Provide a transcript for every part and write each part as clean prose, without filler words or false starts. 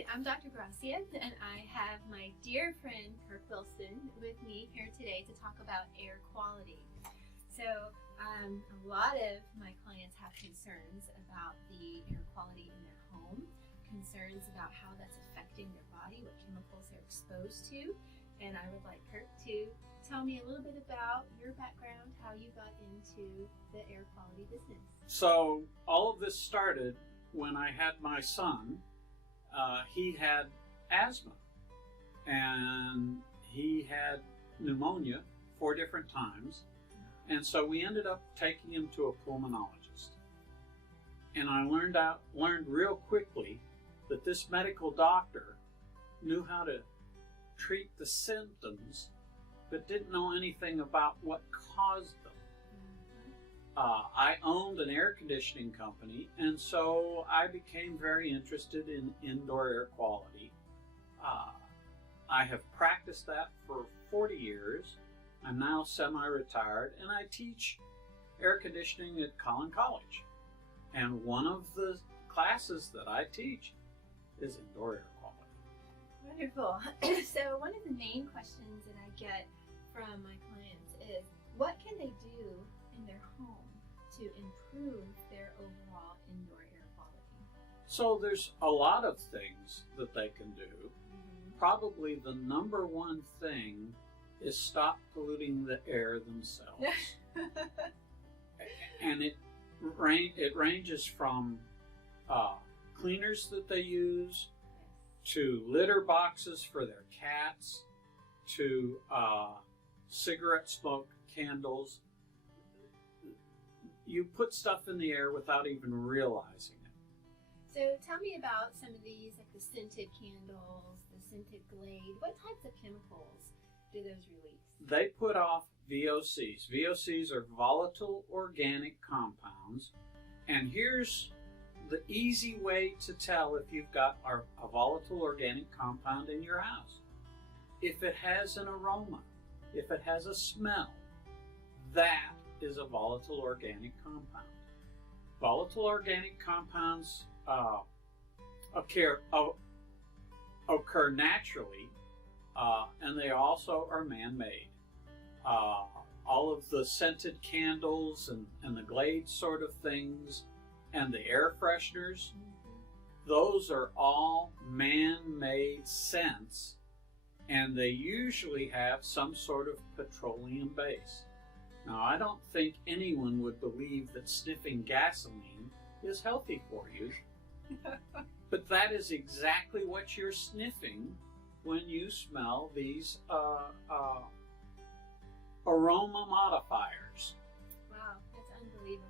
right, I'm Dr. Gracia, and I have my dear friend Kirk Wilson with me here today to talk about air quality. So a lot of my clients have concerns about the air quality in their home, concerns about how that's affecting their body, what chemicals they're exposed to, and I would like Kirk to tell me a little bit about your background, how you got into the air quality business. So all of this started when I had my son. He had asthma, and he had pneumonia 4 different times, and so we ended up taking him to a pulmonologist. And I learned real quickly that this medical doctor knew how to treat the symptoms, but didn't know anything about what caused them. I owned an air conditioning company, and so I became very interested in indoor air quality. I have practiced that for 40 years. I'm now semi-retired, and I teach air conditioning at Collin College. And one of the classes that I teach is indoor air quality. Wonderful. So one of the main questions that I get from my clients is, what can they do in their home to improve their overall indoor air quality? So there's a lot of things that they can do. Probably the number one thing is stop polluting the air themselves. And it ranges from cleaners that they use, to litter boxes for their cats, to cigarette smoke, candles. You put stuff in the air without even realizing it. So tell me about some of these, like the scented candles, the scented Glade. What types of chemicals do those release? They put off VOCs. VOCs are volatile organic compounds. And here's the easy way to tell if you've got a volatile organic compound in your house. If it has an aroma, if it has a smell, that is a volatile organic compound. Volatile organic compounds occur naturally, and they also are man-made. All of the scented candles and the Glade sort of things and the air fresheners, those are all man-made scents, and they usually have some sort of petroleum base. Now, I don't think anyone would believe that sniffing gasoline is healthy for you, but that is exactly what you're sniffing when you smell these aroma modifiers. Wow, that's unbelievable.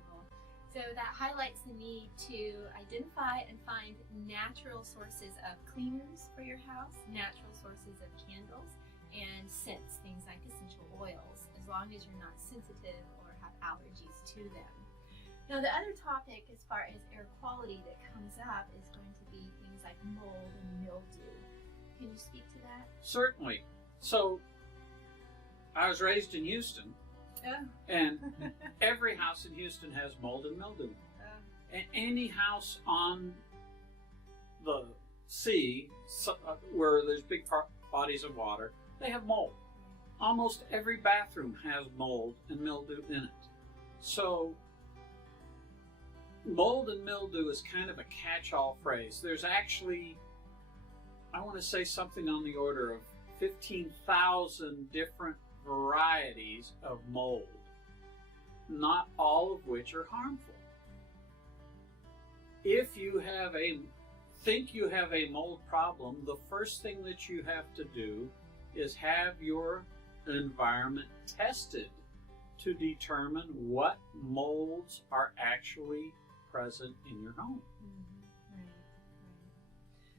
So that highlights the need to identify and find natural sources of cleaners for your house, natural sources of candles, and scents, things like essential oils, as long as you're not sensitive or have allergies to them. Now, the other topic as far as air quality that comes up is going to be things like mold and mildew. Can you speak to that? Certainly. So, I was raised in Houston, and every house in Houston has mold and mildew. And any house on the sea where there's big bodies of water, they have mold. Almost every bathroom has mold and mildew in it. So mold and mildew is kind of a catch-all phrase. There's actually, I want to say something on the order of 15,000 different varieties of mold, not all of which are harmful. If you think you have a mold problem, the first thing that you have to do is have your environment tested to determine what molds are actually present in your home. Right.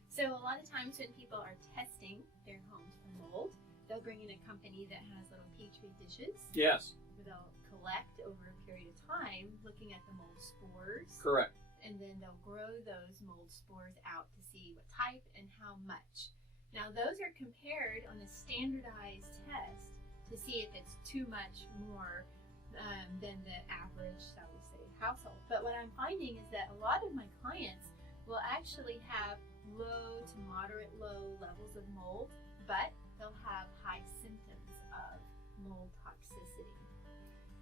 So a lot of times when people are testing their homes for mold, they'll bring in a company that has little petri dishes. Yes. They'll collect over a period of time looking at the mold spores. Correct. And then they'll grow those mold spores out to see what type and how much. Now, those are compared on a standardized test to see if it's too much more than the average, shall we say, household. But what I'm finding is that a lot of my clients will actually have low to moderate low levels of mold, but they'll have high symptoms of mold toxicity.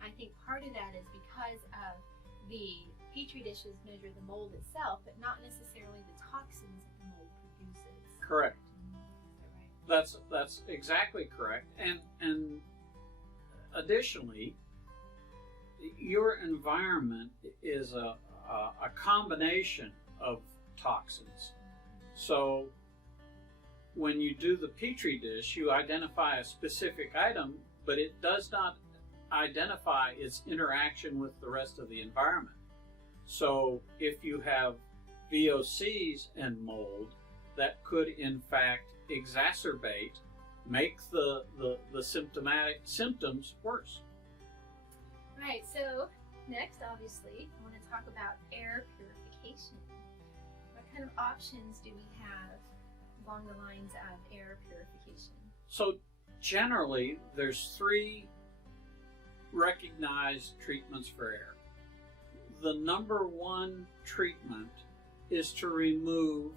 I think part of that is because of the Petri dishes measure the mold itself, but not necessarily the toxins that the mold produces. Correct. Is that right? That's exactly correct. And additionally, your environment is a combination of toxins. So when you do the Petri dish, you identify a specific item, but it does not identify its interaction with the rest of the environment. So if you have VOCs and mold, that could in fact exacerbate, make the symptomatic symptoms worse. Right, so next, obviously, I want to talk about air purification. What kind of options do we have along the lines of air purification? So generally, there's 3 recognized treatments for air. The number 1 treatment is to remove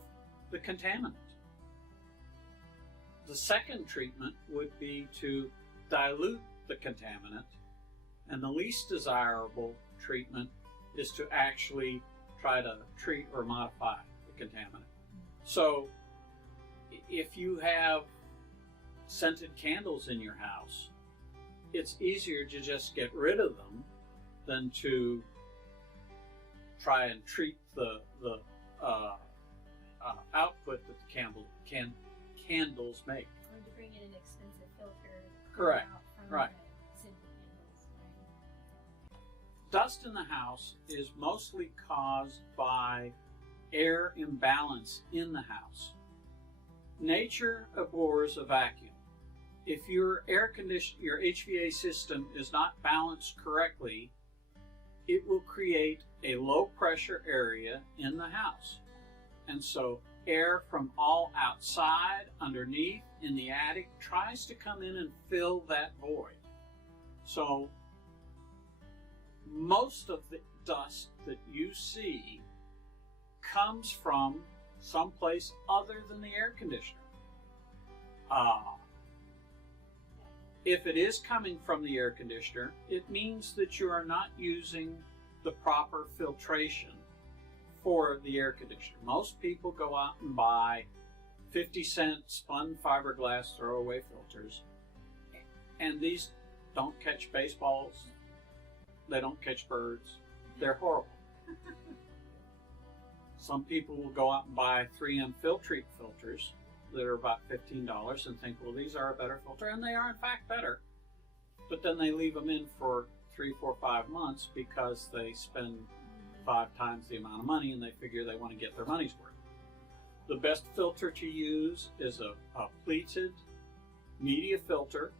the contaminant. The second treatment would be to dilute the contaminant, and the least desirable treatment is to actually try to treat or modify the contaminant. So if you have scented candles in your house, it's easier to just get rid of them than to try and treat the output that the candles make. Or to bring in an expensive filter. Correct. From Right. the scented candles, right? Dust in the house is mostly caused by air imbalance in the house. Nature abhors a vacuum. If your your HVA system is not balanced correctly, it will create a low pressure area in the house. And so air from all outside, underneath, in the attic tries to come in and fill that void. So most of the dust that you see comes from someplace other than the air conditioner. If it is coming from the air conditioner, it means that you are not using the proper filtration for the air conditioner. Most people go out and buy 50-cent spun fiberglass throwaway filters, and these don't catch baseballs, they don't catch birds, they're horrible. Some people will go out and buy 3M Filtrete filters that are about $15 and think, well, these are a better filter, and they are in fact better. But then they leave them in for 3, 4, 5 months because they spend 5 times the amount of money and they figure they want to get their money's worth. The best filter to use is a pleated media filter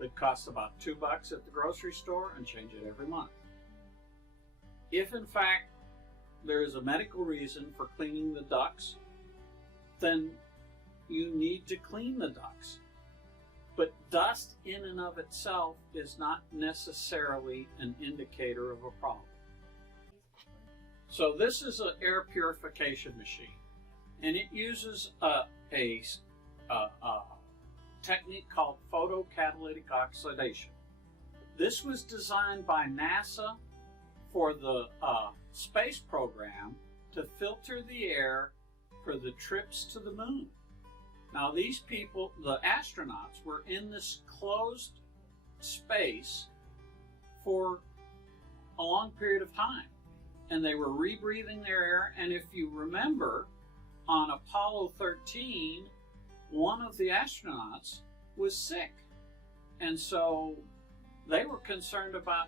that costs about $2 at the grocery store, and change it every month. If in fact there is a medical reason for cleaning the ducts, then you need to clean the ducts. But dust in and of itself is not necessarily an indicator of a problem. So this is an air purification machine, and it uses a technique called photocatalytic oxidation. This was designed by NASA for the space program to filter the air for the trips to the moon. Now these people, the astronauts, were in this closed space for a long period of time, and they were rebreathing their air. And if you remember, on Apollo 13, one of the astronauts was sick, and so they were concerned about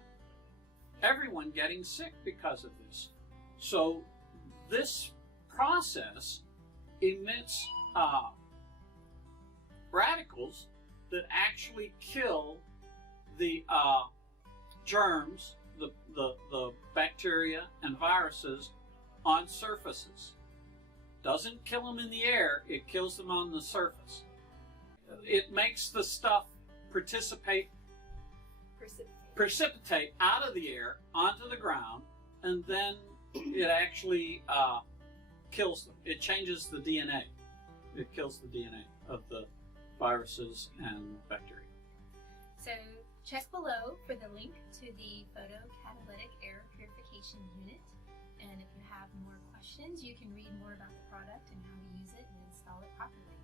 everyone getting sick because of this. So this process emits radicals that actually kill the germs, the bacteria and viruses on surfaces. Doesn't kill them in the air, it kills them on the surface. It makes the stuff precipitate out of the air onto the ground, and then it actually kills them. It changes the DNA. It kills the DNA of the viruses and bacteria. So check below for the link to the photocatalytic air purification unit. And if you have more questions, you can read more about the product and how to use it and install it properly.